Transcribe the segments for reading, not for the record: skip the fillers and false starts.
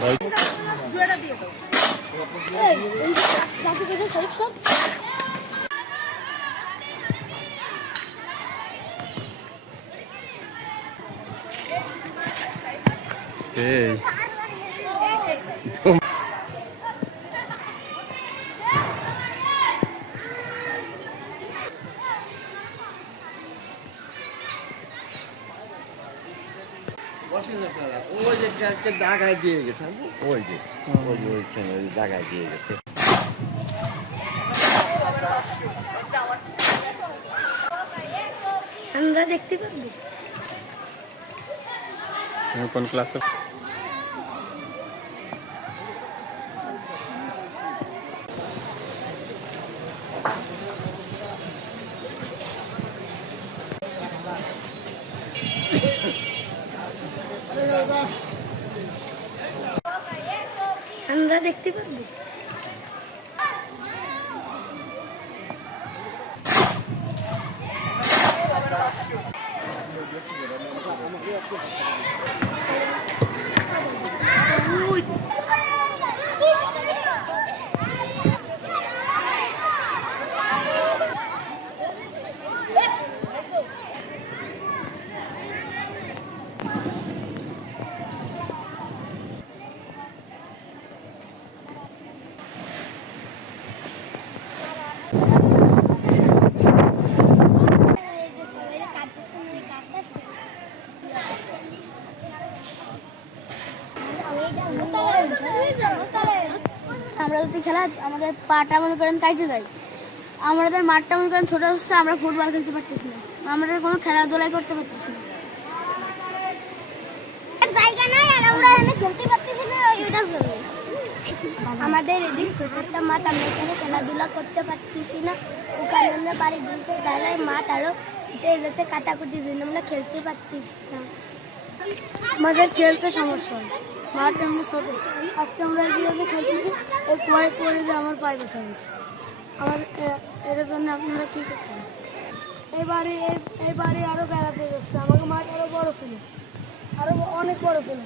ভাই এই ওই যে ট্রাকটা দাগায় দিয়ে গেছে ওই যে ওই ট্রেনের দাগায় দিয়ে গেছে। আমরা দেখতে পাবো কোন ক্লাসে? আমরা দেখতে পাবো আমরা যদি খেলা আমাদের পাটা মনে করেন কাইতে যায়, আমাদের মাঠটা মনে করেন ছোট হচ্ছে, আমরা ফুটবল খেলতে পারতেছি না, আমরা কোনো খেলাধুলাই করতে পারতেছি না, জায়গা নাই আর আমরা এখানে খেলতে পারতেছি না। ওইটার জন্য আমাদের এদিক ছোট একটা মাঠ, আমরা এখানে খেলাধুলা করতে পারতেছি না। ওখানে আমরা বাড়ি দিতে গেলে মাঠ আরো উঠে গেছে, কাটাকুটির জন্য আমরা খেলতে পারতেছি না। আমাদের খেলতে সমস্যা হয়, মাঠ এমনি ছোট। আজকে আমরা এগুলোতে খেলতেছি, ওই কয়েক করে যে আমার পায়ে ব্যথা হয়েছে। আমার এটার জন্য আপনারা কী করতে হবে? এইবারে আরও বেড়াতে যাচ্ছে, আমাকে মাঠ আরও বড়ো ছিল, আরও অনেক বড়ো ছিল।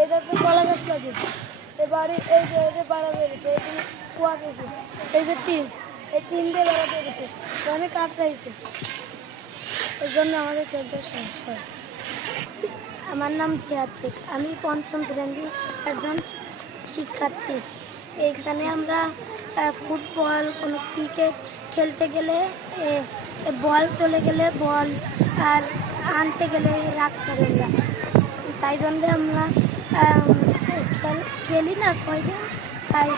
এইটাতে কলা গাছ লাগিয়েছে, এবারে এই যে বেড়া বেড়েছে, এই কুয়া গেছে, এই যে এই টিন দিয়ে বেড়াতে গেছে, অনেক কাটতে হয়েছে। এর জন্য আমাদের খেলতে সমস্যা হয়। আমার নাম জিয়াদ শেখ, আমি পঞ্চম শ্রেণীর একজন শিক্ষার্থী। এইখানে আমরা ফুটবল, কোনো ক্রিকেট খেলতে গেলে বল চলে গেলে বল আর আনতে গেলে রাগ করে না, তাই জন্য আমরা খেলি না কয়দিন। তাই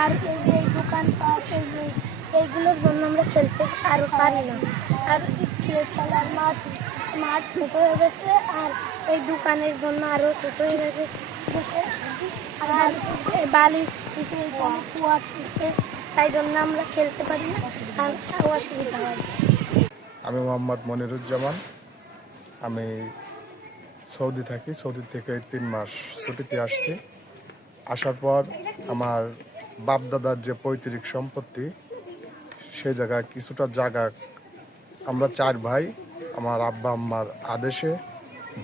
আর এই যে এই দোকানপাট এইগুলোর জন্য আমরা খেলতে আরও পারি না। আর খেলার মাঠ ছোট হয়ে গেছে, আর এই দোকানের জন্য আরও ছোট হয়ে গেছে, আর বালি কুয়া, তাই জন্য আমরা খেলতে পারি না, আর অসুবিধা হয়। আমি মোহাম্মদ মনিরুজ্জামান, আমি সৌদি থাকি। সৌদি থেকে 3 মাস ছুটিতে আসছি। আসার পর আমার বাপদাদার যে পৈতৃক সম্পত্তি, সেই জায়গায় কিছুটা জায়গা আমরা 4 ভাই আমার আব্বা আম্মার আদেশে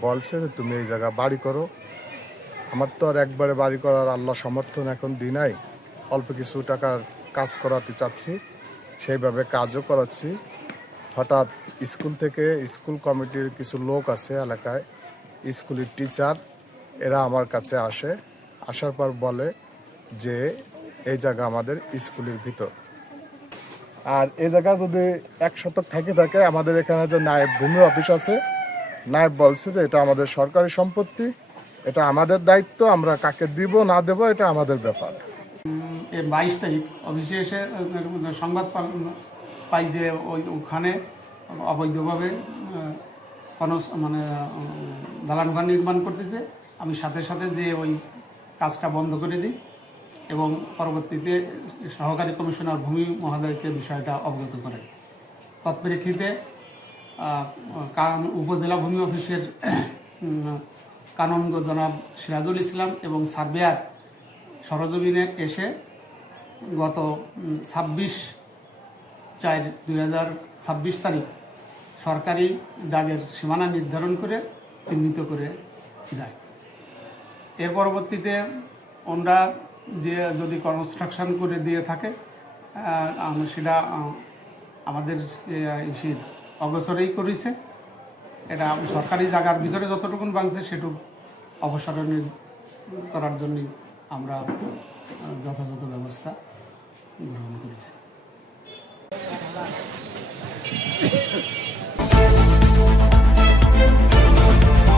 বলছে যে তুমি এই জায়গা বাড়ি করো। আমার তো আর একবারে বাড়ি করার আল্লাহ সমর্থন এখন দিই নাই, অল্প কিছু টাকার কাজ করাতে চাচ্ছি, সেইভাবে কাজও করাচ্ছি। হঠাৎ স্কুল থেকে, স্কুল কমিটির কিছু লোক আছে এলাকায়, স্কুলের টিচার, এরা আমার কাছে আসে। আসার পর বলে যে এই জায়গা আমাদের স্কুলের ভিতর, আর এই জায়গা যদি 1 শতক থাকে, আমাদের এখানে যে নায়েব ভূমি অফিস আছে, নায়েব বলছে যে এটা আমাদের সরকারি সম্পত্তি, এটা আমাদের দায়িত্ব, আমরা কাকে দিব না দেব এটা আমাদের ব্যাপার। 22 তারিখ অফিসে এসে সংবাদ পাই যে ওখানে অবৈধভাবে কোনো দালানঘর নির্মাণ করতেছে। আমি সাথে সাথে যে ওই কাজটা বন্ধ করে দিই এবং পরবর্তীতে সহকারী কমিশনার ভূমি মহোদয়কে বিষয়টা অবগত করে। তৎপরিপ্রেক্ষিতে উপজেলা ভূমি অফিসের কানুনগো জনাব সিরাজুল ইসলাম এবং সার্ভেয়ার সরজমিনে এসে গত 26/4/2026 তারিখ সরকারি দাগের সীমানা নির্ধারণ করে চিহ্নিত করে যায়। এর পরবর্তীতে ওনরা যে যদি কনস্ট্রাকশন করে দিয়ে থাকে সেটা আমাদের ইসির অগোচরেই করেছে। এটা সরকারি জায়গার ভিতরে যতটুকুন ভাঙছে সেটুকু অপসারণ করার জন্যই আমরা যথাযথ ব্যবস্থা গ্রহণ করেছি।